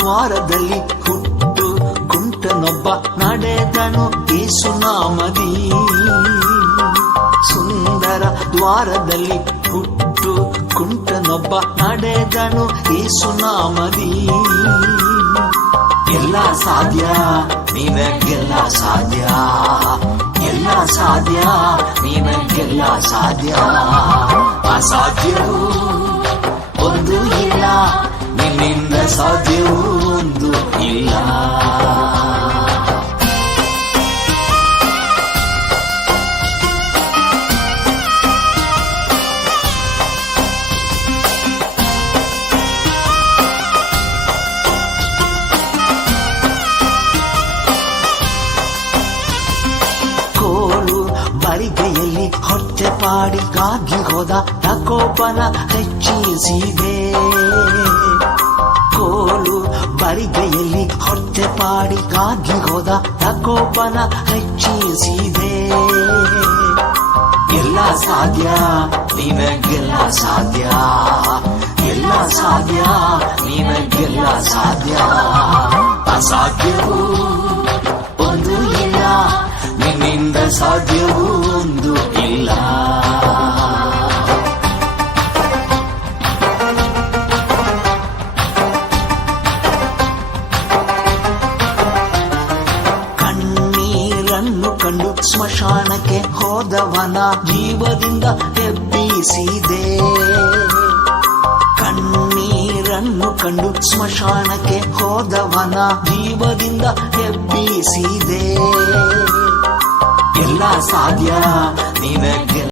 ದ್ವಾರದಲ್ಲಿ ಹುಟ್ಟು ಕುಂಟನೊಬ್ಬ ನಡೆದನು ಯೇಸುನಾಮದಿ ಸುಂದರ ದ್ವಾರದಲ್ಲಿ ಹುಟ್ಟು ಕುಂಟನೊಬ್ಬ ನಡೆದನು ಯೇಸುನಾಮದಿ ಎಲ್ಲ ಸಾಧ್ಯ, ನಿನಗೆಲ್ಲ ಸಾಧ್ಯ. ಎಲ್ಲ ಸಾಧ್ಯ, ನಿನಗೆಲ್ಲ ಸಾಧ್ಯ. ಅಸಾಧ್ಯವು ನಿನ್ನಿಂದ ಸಾಧ್ಯವೂ ಒಂದು ಇಲ್ಲ. ಹೊಟ್ಟೆ ಪಾಡಿಗಾಗಿ ಹೋದ ತಕೋಪನ ಹೆಚ್ಚಿಸಿದೆ. ಬರಿಗೆಯಲ್ಲಿ ಹೊಟ್ಟೆ ಪಾಡಿಗಾಗಿ ಹೋದ ತಕೋಪನ ಹೆಚ್ಚಿಸಿದೆ. ಎಲ್ಲ ಸಾಧ್ಯ, ನಿನಗೆಲ್ಲ ಸಾಧ್ಯ. ಎಲ್ಲ ಸಾಧ್ಯ, ನಿನಗೆಲ್ಲ ಸಾಧ್ಯ. ಅಸಾಧ್ಯವು ಒಂದು ಇಲ್ಲ, ನಿನ್ನಿಂದ ಸಾಧ್ಯವೂ ಒಂದು ಇಲ್ಲ. ಕಂಡು ಸ್ಮಶಾನಕ್ಕೆ ಹೋದವನ ಜೀವದಿಂದ ಎಬ್ಬಿಸಿದೆ. ಕಣ್ಣೀರನ್ನು ಕಂಡು ಸ್ಮಶಾನಕ್ಕೆ ಹೋದವನ ಜೀವದಿಂದ ಎಬ್ಬಿಸಿದೆ. ಎಲ್ಲ ಸಾಧ್ಯ ನಿನಗೆ